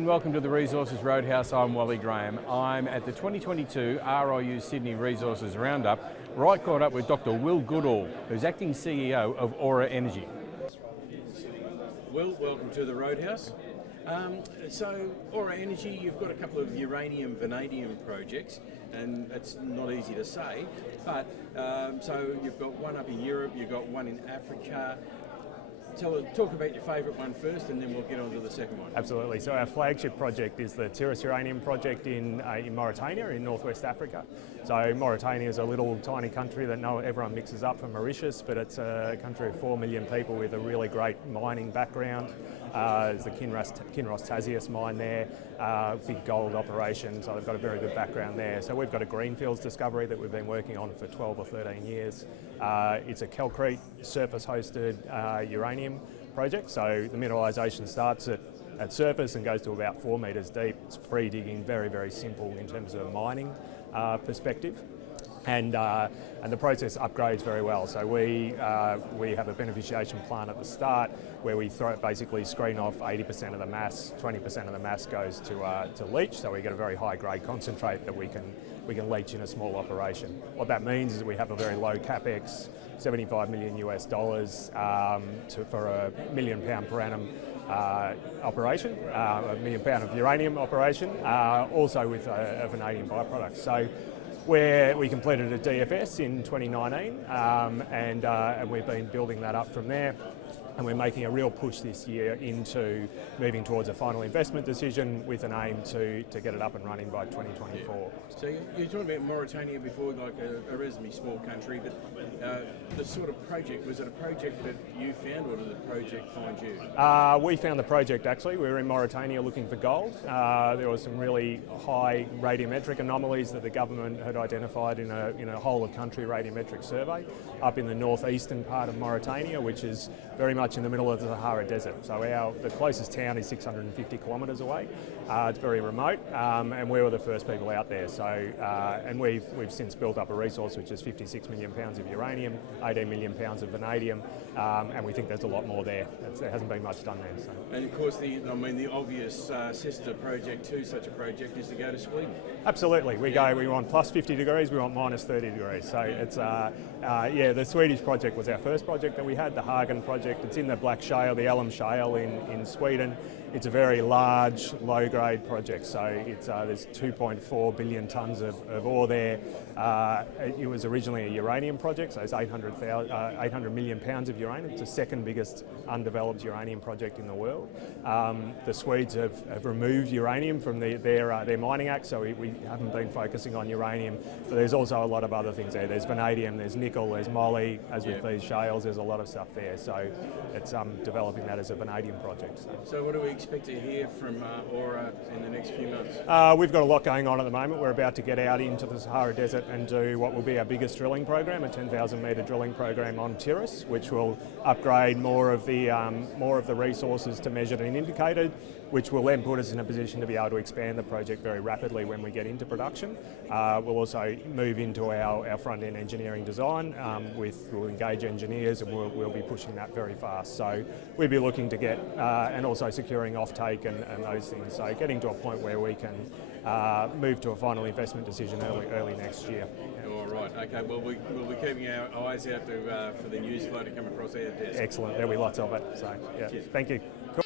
and welcome to the Resources Roadhouse. I'm Wally Graham. I'm at the 2022 RIU Sydney Resources Roundup, where I caught up with Dr Will Goodall, who's acting CEO of Aura Energy. Will, welcome to the Roadhouse. So Aura Energy, you've got a couple of uranium vanadium projects, and it's not easy to say, but so you've got one up in Europe, you've got one in Africa. Talk about your favourite one first, and then we'll get on to the second one. Absolutely. So our flagship project is the Tiris uranium project in Mauritania, in northwest Africa. So Mauritania is a little tiny country that everyone mixes up for Mauritius, but it's a country of 4 million people with a really great mining background. There's the Kinross Tasiast mine there, big gold operation, so they've got a very good background there. So we've got a greenfields discovery that we've been working on for 12 or 13 years. It's a calcrete surface-hosted uranium project, so the mineralisation starts at surface and goes to about 4 metres deep. It's free digging, very, very simple in terms of a mining perspective. And the process upgrades very well. So we have a beneficiation plant at the start where we basically screen off 80% of the mass, 20% of the mass goes to leach. So we get a very high grade concentrate that we can leach in a small operation. What that means is that we have a very low capex, $75 million for a £1 million per annum operation, £1 million of uranium operation, also with a vanadium byproduct. So we completed a DFS in 2019 and we've been building that up from there, and we're making a real push this year into moving towards a final investment decision with an aim to get it up and running by 2024. So you talked about Mauritania before, like a reasonably small country, but the sort of project, was it a project that you found, or did the project find you? We found the project actually. We were in Mauritania looking for gold. There were some really high radiometric anomalies that the government had identified in a whole of country radiometric survey up in the northeastern part of Mauritania, which is very much in the middle of the Sahara Desert. So the closest town is 650 kilometres away. It's very remote, and we were the first people out there. So and we've since built up a resource which is 56 million pounds of uranium, 18 million pounds of vanadium, and we think there's a lot more there. There hasn't been much done there. So. And of course, the obvious sister project to such a project is to go to Sweden. Absolutely, we want plus 50 degrees, we want minus 30 degrees. So it's the Swedish project was our first project that we had, the Hagen project. It's in the Black Shale, the Alum Shale in Sweden. It's a very large, low-grade project, so there's 2.4 billion tonnes of ore there. It was originally a uranium project, so it's 800 million pounds of uranium. It's the second biggest undeveloped uranium project in the world. The Swedes have removed uranium from their mining act, so we haven't been focusing on uranium. But there's also a lot of other things there. There's vanadium, there's nickel, there's moly. As with these shales, there's a lot of stuff there. So it's developing that as a vanadium project. So what do we expect to hear from Aura in the next few months? We've got a lot going on at the moment. We're about to get out into the Sahara Desert and do what will be our biggest drilling program, a 10,000 metre drilling program on Tiris, which will upgrade more of the resources to measured and indicated, which will then put us in a position to be able to expand the project very rapidly when we get into production. We'll also move into our front-end engineering design. We'll engage engineers, and we'll be pushing that very fast. So we'll be looking to get, and also securing offtake and those things. So getting to a point where we can move to a final investment decision early next year. All right, okay, well we'll be keeping our eyes out for the news flow to come across our desk. Excellent, there'll be lots of it. So yeah, thank you. Cool.